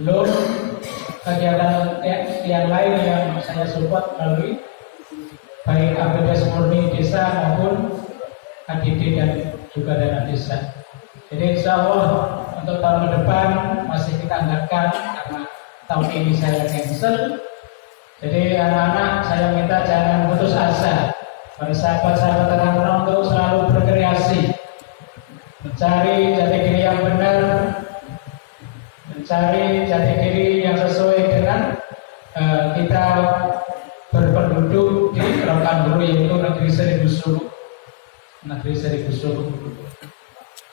Belum kegiatan yang lain yang saya support melalui baik APBS murni desa maupun ADD dan juga dana desa. Jadi insya Allah untuk tahun ke depan masih kita anggarkan karena tahun ini saya cancel. Jadi anak-anak saya minta jangan putus asa pada sahabat-sahabat terang-terang untuk selalu berkreasi, mencari jati diri yang benar, mencari jati diri yang sesuai dengan kita berpenduduk di Rokan Hulu, yaitu negeri seribu suku. Negeri seribu suku.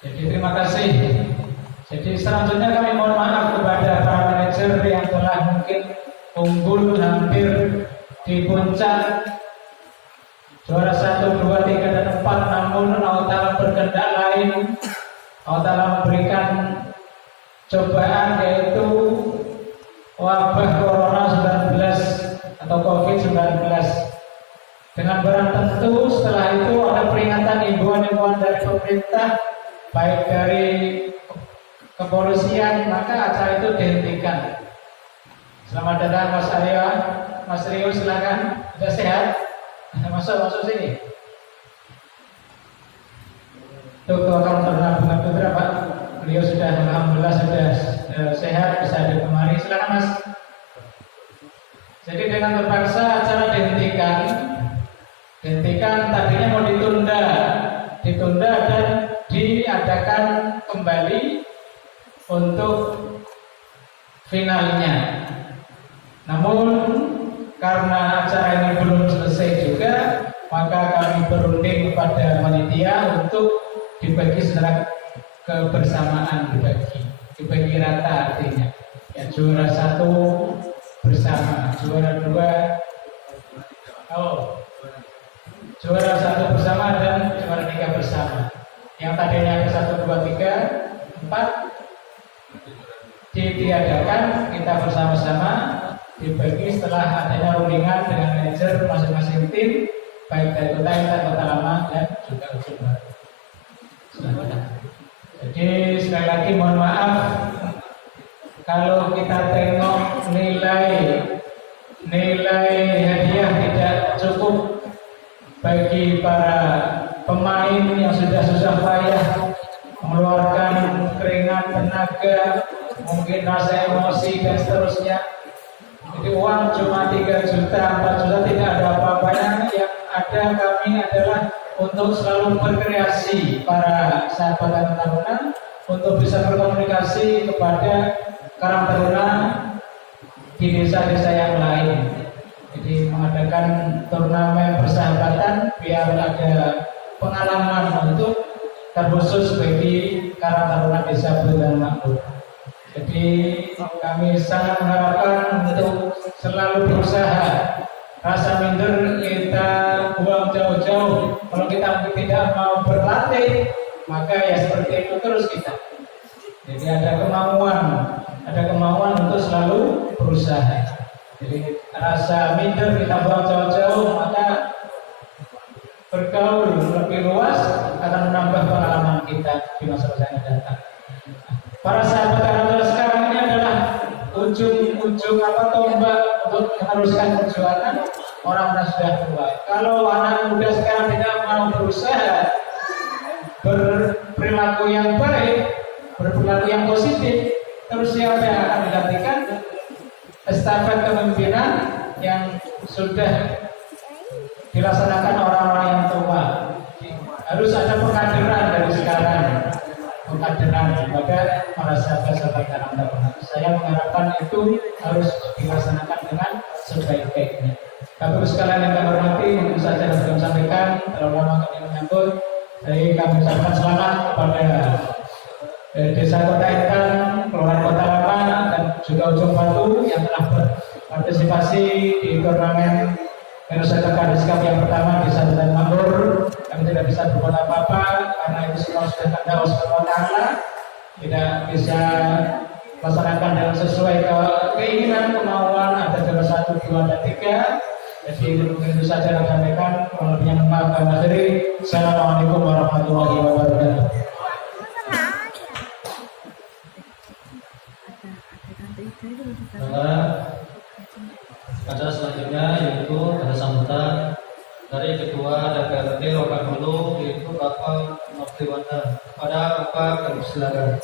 Jadi terima kasih. Jadi selanjutnya kami mohon maaf kepada para manajer yang telah mungkin unggul hampir di puncak juara 1, 2, 3, dan 4, namun Allah Ta'ala berkehendak lain. Allah Ta'ala memberikan cobaan yaitu wabah Corona 19 atau COVID-19. Dengan barang tentu setelah itu ada peringatan himbauan-himbauan dari pemerintah, baik dari kepolisian, maka acara itu dihentikan. Selamat datang Mas Aryo. Mas Rio silakan. Sudah sehat? Masuk sini. Tuh akan pernah bunga putra Pak. Beliau sudah alhamdulillah sudah sehat, bisa ada kemari. Silakan Mas. Jadi dengan terpaksa acara dihentikan. Tadinya mau ditunda dan diadakan kembali untuk finalnya. Namun karena acara ini belum selesai juga, maka kami berunding kepada panitia untuk dibagi secara kebersamaan, dibagi rata, artinya ya, juara 1 bersama, juara 2 juara 1 bersama dan juara 3 bersama. Yang tadinya ada 1, 2, 3, 4 ditiadakan, kita bersama-sama dibagi setelah adanya rundingan dengan manajer masing-masing tim, baik dari Kota Intan, Kota Lama, dan juga Ujung Baru. Jadi sekali lagi mohon maaf kalau kita tengok nilai hadiah tidak cukup bagi para pemain yang sudah susah payah mengeluarkan keringat, tenaga, mungkin rasa emosi dan seterusnya. Jadi uang cuma 3 juta, 4 juta tidak ada apa-apanya. Yang ada kami adalah untuk selalu berkreasi para sahabat Karang Taruna untuk bisa berkomunikasi kepada Karang Taruna di desa-desa yang lain. Jadi mengadakan turnamen persahabatan biar ada pengalaman untuk terkhusus bagi Karang Taruna Desa Berulang Makmur. Jadi kami sangat mengharapkan untuk selalu berusaha. Rasa minder kita buang jauh-jauh. Kalau kita tidak mau berlatih, maka ya seperti itu terus kita. Jadi ada kemauan untuk selalu berusaha. Jadi rasa minder kita buang jauh-jauh, maka bergaul lebih luas akan menambah pengalaman kita di masa yang datang. Para sahabat Karang sekarang ini adalah ujung tombak untuk meneruskan perjuangan orang-orang sudah tua. Kalau anak muda sekarang tidak mau berusaha berperilaku yang baik, berperilaku yang positif, terus siapa yang akan digantikan estafet kepemimpinan yang sudah dilaksanakan orang-orang yang tua? Harus ada pengkaderan dari sekarang, pengkaderan kepada para sahabat-sahabat Karang Taruna. Saya mengharapkan itu harus dilaksanakan dengan sebaik-baiknya. Bapak sekalian yang kami hormati, mungkin saja sudah sampaikan, terlalu lama kami menyambut. Jadi kami ucapkan selamat kepada Desa Kota Intan, Kelurahan Kota Lama, dan juga Ujung Batu yang telah berpartisipasi di turnamen Indonesia Kades Cup yang pertama di Sabutan Makmur. Kami tidak bisa berbuat apa-apa karena itu semua sudah tanda Allah, tidak bisa laksanakan dengan sesuai keinginan, kemauan, ada juara 1, 2, dan 3. Jadi mungkin itu saja yang kami sampaikan. Kurang lebihnya mohon maaf kami akhiri. Assalamualaikum warahmatullahi wabarakatuh. Maka acara selanjutnya yaitu ada sambutan dari Ketua DPRD Rokan yaitu Bapak Nofriwanda. Pada Bapak kami silakan.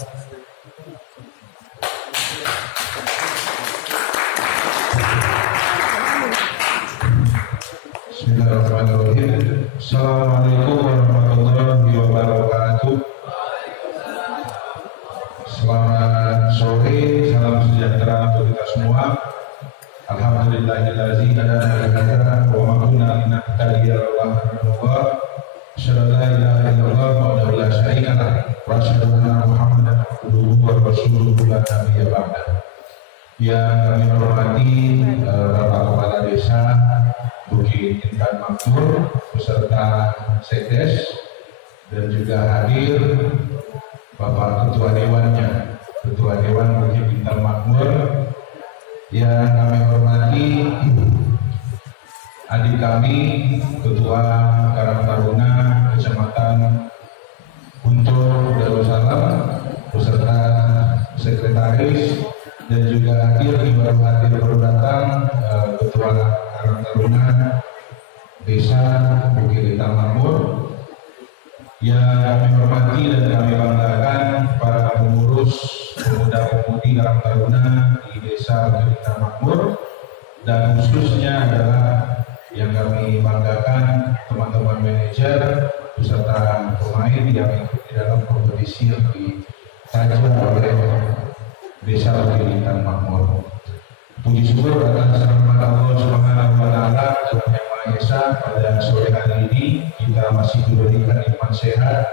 Bismillahirrahmanirrahim. Assalamualaikum warahmatullahi wabarakatuh. Selamat sore, salam sejahtera untuk kita semua. Alhamdulillahillazi hadana li hadza wa ma kunna linahtadiya laula an hadana. Asyhadu an la ilaha illallah wa la syarika lah wa asyhadu anna Muhammadan abduhu wa rasuluhu la nabiyya ba'da. Yang kami hormati Bapak Kepala Desa Bukit Intan Makmur beserta Sekdes dan juga hadir Bapak Ketua Dewannya, Ketua Dewan Bukit Intan Makmur. Yang kami hormati adik kami Ketua Karang Taruna Kecamatan Guntur Darussalam beserta sekretaris, dan juga hadir baru datang Ketua Karang Taruna Desa Bukit Intan Makmur. Yang kami hormati dan kami banggakan para pengurus pemuda-pemudi Karang Taruna di Desa Bukit Intan Makmur, dan khususnya adalah yang kami banggakan teman-teman manajer beserta pemain yang ikut di dalam kompetisi yang ditaja oleh Desa Bukit Intan Makmur. Puji syukur atas rahmat Allah Subhanahu wa taala Yang Maha Esa, pada sore hari ini kita masih diberikan iman sehat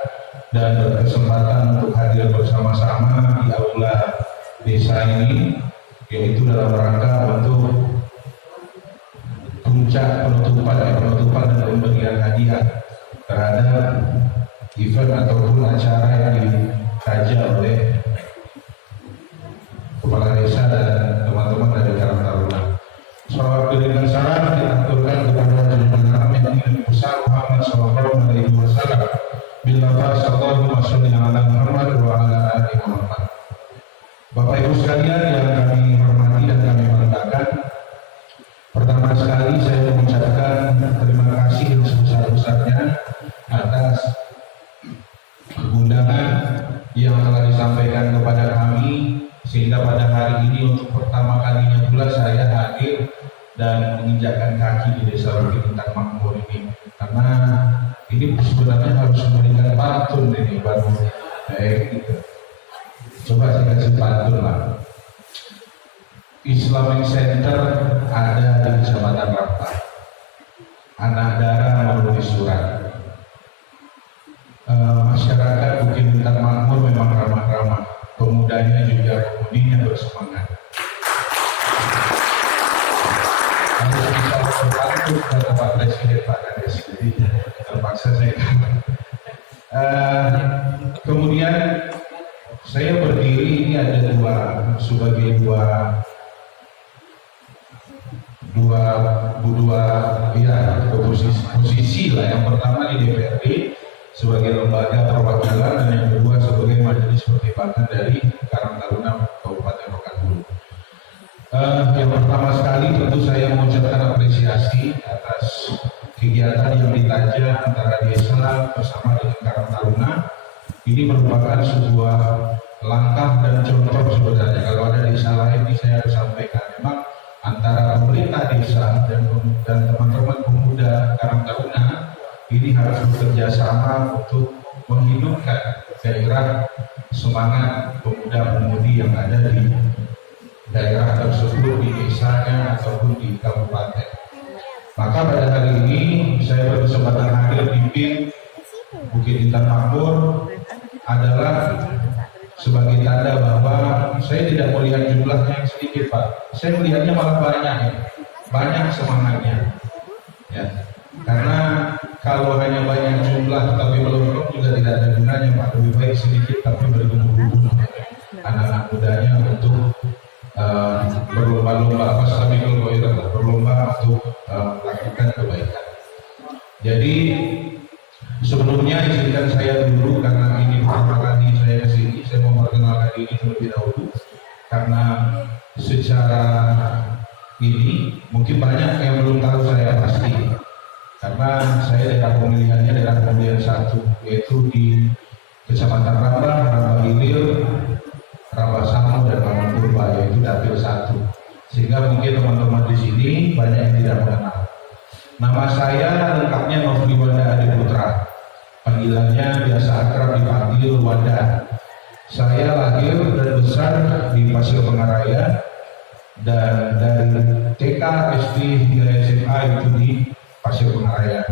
dan berkesempatan untuk hadir bersama-sama di aula desa ini, yaitu dalam rangka untuk puncak penutupan dan pemberian hadiah terhadap event ataupun acara yang ditaja oleh Kepala Desa dan teman-teman dari Karang Taruna. Salawat dengan salam diaturkan kepada Junjungan Nabi besar Muhammad Sallallahu Alaihi Wasallam. Bila Sallallahu Alaihi Muhammad wa ala ali Muhammad. Bapak Ibu sekalian yang kami hormati dan kami banggakan, pertama sekali saya mengucapkan terima kasih yang sebesar-besarnya atas undangan yang telah disampaikan kepada kami, sehingga pada hari ini untuk pertama kalinya pula saya hadir dan menginjakkan kaki di Desa Bukit Intan Makmur ini, karena ini sebenarnya harus memberikan pantun ini baru gitu. Coba saya kasih pantun lah. Islamic Center ada di Kecamatan Rampah. Anak darah menulis surat. Masyarakat Bukit Intan Makmur memang ramah-ramah. Pemudanya juga pemudinya bersemangat. Harus bisa berpantun kata Pak Presiden, Pak Kades. Jadi terpaksa saya kemudian saya berdiri ini ada sebagai dua posisi lah. Yang pertama di DPRD sebagai lembaga perwakilan, dan yang kedua sebagai majelis pertimbangan dari Karang Taruna Kabupaten Rokan Hulu. Yang pertama sekali tentu saya mengucapkan apresiasi atas kegiatan yang ditaja antara desa bersama dengan Karang Taruna. Ini merupakan sebuah langkah dan contoh sebenarnya. Kalau ada desa lain ini saya harus sampaikan, memang antara pemerintah desa dan teman-teman pemuda Karang Taruna ini harus bekerja sama untuk menghidupkan gairah semangat pemuda-pemudi yang ada di daerah tersebut, di desanya ataupun di kabupaten. Maka pada hari ini saya berkesempatan hadir pimpin Bukit Intan Makmur adalah sebagai tanda bahwa saya tidak melihat jumlahnya yang sedikit, Pak. Saya melihatnya malah banyak semangatnya. Ya. Karena kalau hanya banyak jumlah tapi belum juga tidak ada gunanya, Pak. Lebih baik sedikit tapi bergemuruh anak-anak mudanya untuk berlomba-lomba, berlomba untuk melakukan kebaikan. Jadi sebelumnya izinkan saya dulu, karena ini pertama kali saya kesini, saya mau memperkenalkan diri terlebih dahulu. karena secara ini mungkin banyak yang belum tahu saya pasti, karena saya daerah pemilihannya daerah pemilihan 1, yaitu di Kecamatan Rambah Hilir, Rambah Samo, dan Taman Purba, yaitu Dapil 1. Sehingga mungkin teman-teman di sini banyak yang tidak mengenal. Nama saya lengkapnya Nofri Wanda Adi Putra. Panggilannya biasa akrab dipanggil Wanda. Saya lahir dan besar di Pasir Pengaraya, dan dari TK, SD hingga SMA itu di Pasir Pengaraya.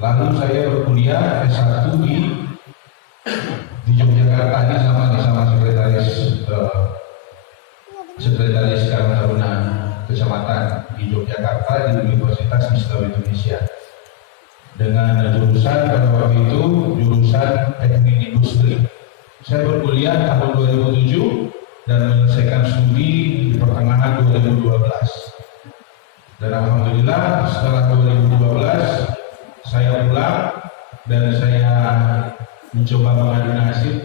Lalu saya berkuliah S1 di Yogyakarta, ini sama sekretaris Karang Taruna Kecamatan di Yogyakarta di Universitas Islam Indonesia, dengan jurusan pada waktu itu jurusan Teknik Industri. Saya berkuliah tahun 2007 dan menyelesaikan studi di pertengahan 2012. Dan alhamdulillah setelah 2012 saya pulang dan saya mencoba mengadu nasib,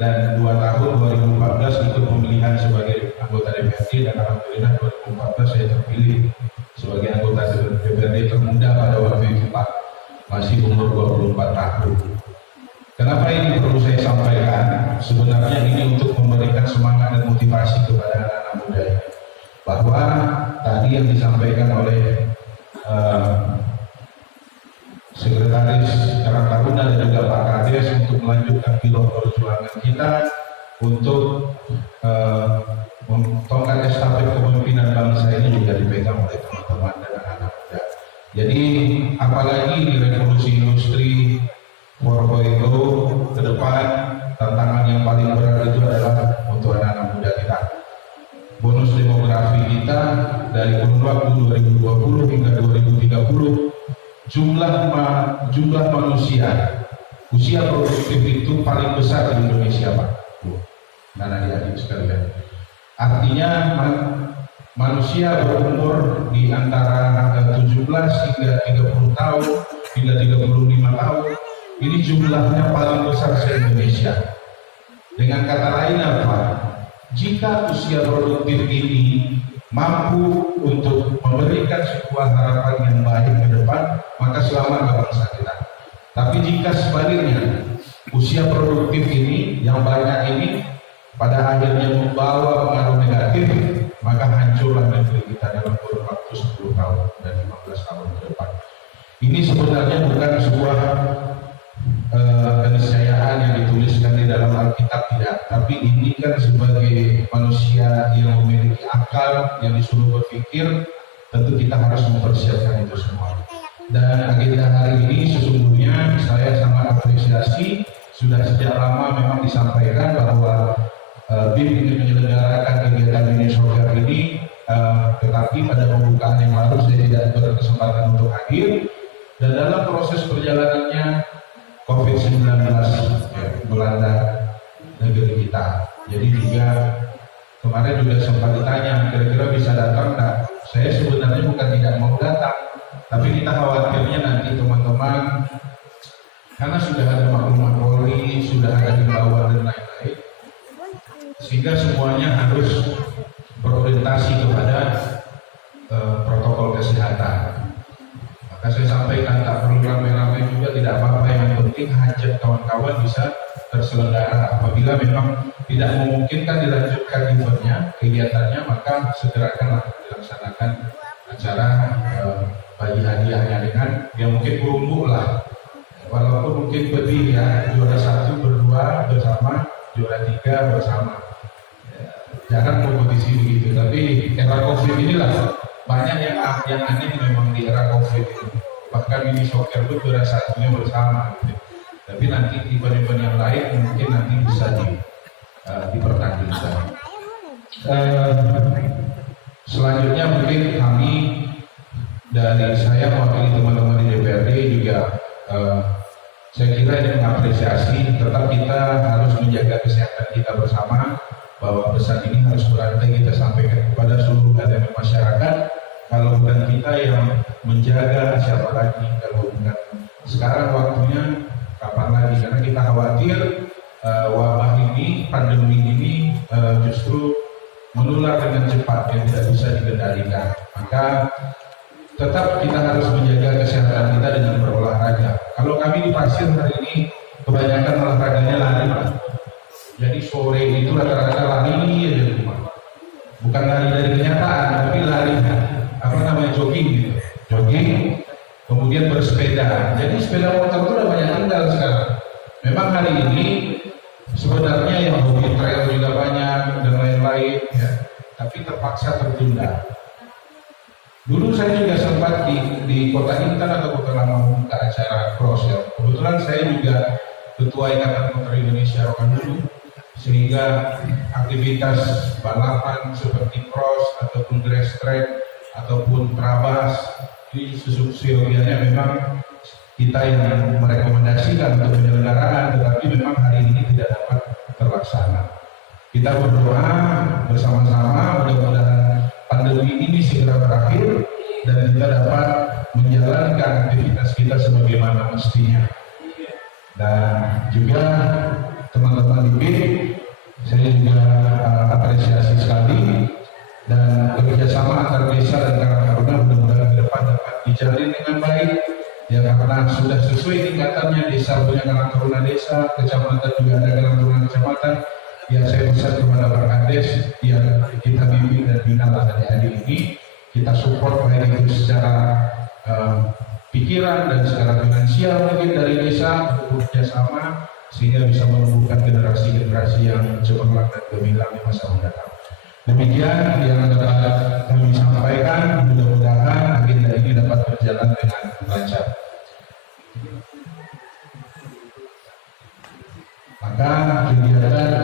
dan 2 tahun 2014 ikut pemilihan sebagai anggota DPRD, dan alhamdulillah 2014 saya terpilih sebagai anggota DPRD termuda pada waktu itu, Pak, masih umur 24 tahun. Kenapa ini perlu saya sampaikan? Sebenarnya ini untuk memberikan semangat dan motivasi kepada anak-anak muda ini, bahwa tadi yang disampaikan oleh Sekretaris Karang Taruna dan juga Pak Kades untuk melanjutkan pilot perjuangan kita untuk tongkat estafet kepemimpinan bangsa ini juga dipegang oleh teman-teman dan anak-anak muda. Jadi apalagi di revolusi industri 4.0 ke depan, tantangan yang paling berat itu adalah untuk anak-anak muda kita. Bonus demografi kita dari kurun waktu 2020 hingga 2030, jumlah manusia usia produktif itu paling besar di Indonesia, Pak, Bu, dan adik-adik sekalian. Artinya manusia berumur di antara 17 hingga 30 tahun hingga 35 tahun ini jumlahnya paling besar se-Indonesia. Dengan kata lain apa? Jika usia produktif ini mampu untuk memberikan sebuah harapan yang baik ke depan, maka selamat bangsa kita. Tapi jika sebaliknya usia produktif ini yang banyak ini pada akhirnya membawa pengaruh negatif, maka hancurlah negeri kita dalam kurun waktu 10 tahun dan 15 tahun ke depan. Ini sebenarnya bukan sebuah keniscayaan yang dituliskan di dalam Alkitab, tidak, tapi ini kan sebagai manusia yang memiliki akal, yang disuruh berpikir, tentu kita harus mempersiapkan itu semua. Dan agenda hari ini sesungguhnya saya sangat apresiasi, sudah sejak lama memang disampaikan bahwa BIM ingin menyelenggarakan kegiatan mini soccer ini, tetapi pada pembukaan yang lalu saya tidak berkesempatan untuk hadir, dan dalam proses perjalanannya COVID-19 melanda negeri kita. Jadi juga kemarin juga sempat ditanya, kira-kira bisa datang enggak? Saya sebenarnya bukan tidak mau datang, tapi kita khawatirnya nanti teman-teman, karena sudah ada maklumat Polri, sudah ada himbauan dan lain-lain, sehingga semuanya harus berorientasi kepada protokol kesehatan. Maka saya sampaikan tak perlu ramai-ramai juga, tidak apa-apa, yang penting hajat kawan-kawan bisa terselenggara. Apabila memang tidak memungkinkan dilanjutkan eventnya, kegiatannya, maka segerakanlah dilaksanakan acara bagi hadiahnya dengan yang mungkin perumbu lah. Walaupun mungkin lebih ya, juara 1 berdua bersama, juara 3 bersama. Jarang kompetisi begitu, tapi era COVID inilah banyak yang aneh memang di era COVID ini. Bahkan mini soccer pun juara 1-nya bersama gitu. Tapi nanti event-event yang lain mungkin nanti bisa dipertandingkan. Selanjutnya mungkin kami dari saya mewakili teman-teman di DPRD juga saya kira ini mengapresiasi, tetap kita harus menjaga kesehatan kita bersama, bahwa pesan ini harus berantai kita sampaikan kepada seluruh elemen masyarakat. Kalau bukan kita yang menjaga, siapa lagi? Kalau bukan sekarang waktunya, kapan lagi? Karena kita khawatir wabah ini, pandemi ini justru menular dengan cepat yang tidak bisa dikendalikan. Maka tetap kita harus menjaga kesehatan kita dengan berolahraga. Kalau kami di Pasir hari ini kebanyakan olahraganya lari, Pak. Jadi sore itu rata-rata lari aja di rumah. Bukan lari dari kenyataan, tapi lari apa namanya jogging gitu. Jogging, kemudian bersepeda. Jadi sepeda motor itu udah banyak tinggal sekarang. Memang hari ini sebenarnya yang hobi trail juga banyak dan lain-lain ya, tapi terpaksa tertunda. Dulu saya juga sempat di Kota Intan atau Kota Lama membuka acara cross ya. Kebetulan saya juga ketua Ikatan Motor Indonesia Rokanhulu, sehingga aktivitas balapan seperti cross ataupun grass track ataupun trabas di seyogianya memang kita yang merekomendasikan untuk penyelenggaraan, tetapi memang hari ini tidak dapat terlaksana. Kita berdoa bersama-sama mudah-mudahan pandemi ini segera berakhir dan kita dapat menjalankan aktivitas kita sebagaimana mestinya. Dan juga teman-teman di BIN, saya juga apresiasi sekali, dan kerjasama antar desa dan Karang Taruna mudah-mudahan ke depan dapat dijalin dengan baik. Ya, karena sudah sesuai tingkatannya, desa punya Karang Taruna desa, kecamatan juga ada Karang Taruna kecamatan. Ya, saya pesan kepada Pak Kades, ya kita bimbing dan bina adik-adik ini, kita support baik itu secara pikiran dan secara finansial mungkin dari desa untuk kerjasama sehingga bisa menumbuhkan generasi-generasi yang cemerlang dan gemilang di masa mendatang. Demikian yang dapat kami sampaikan, mudah-mudahan agenda ini dapat berjalan dengan lancar. Maka kegiatan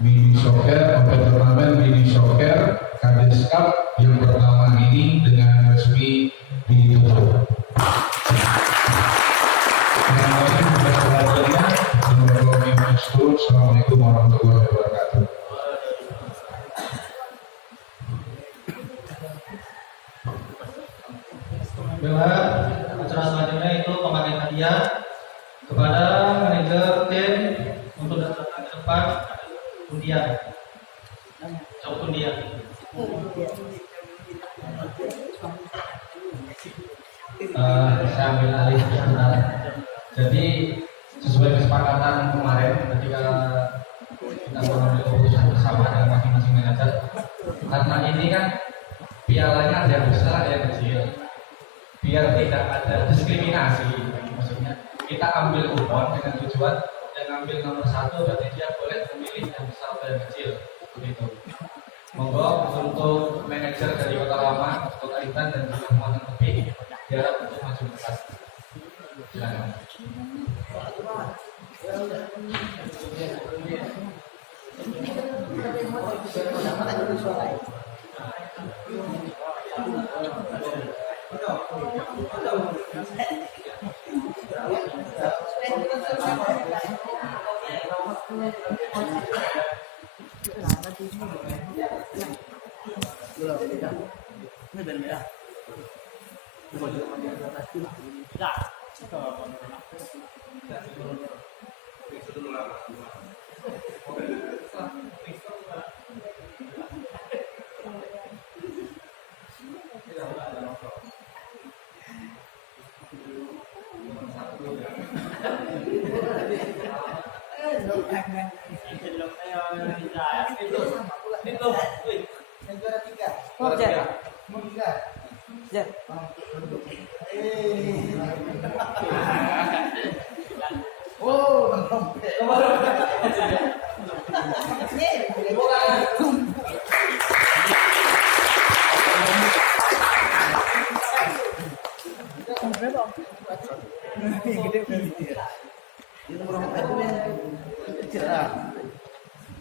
mini soccer, open turnamen mini soccer Kades Cup yang pertama ini dengan resmi ditutup. Assalamualaikum warahmatullahi wabarakatuh. Bila acara selanjutnya itu pembagian hadiah kepada manajer tim untuk datang ke depan undian. Coba undian. Saya ambil alih sebentar. Jadi sesuai kesepakatan kemarin ketika kita mengambil keputusan bersama dengan masing-masing manajer, karena ini kan pialanya ada yang besar ada yang kecil, biar tidak ada diskriminasi. Maksudnya kita ambil kupon dengan tujuan yang ambil nomor 1 berarti dia boleh memilih yang besar atau yang kecil, begitu. Monggo untuk manajer dari Kota Lama, Kota Intan dan juga Muhammad Lebih diharap untuk maju ke depan. Silakan.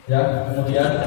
Ya, kemudian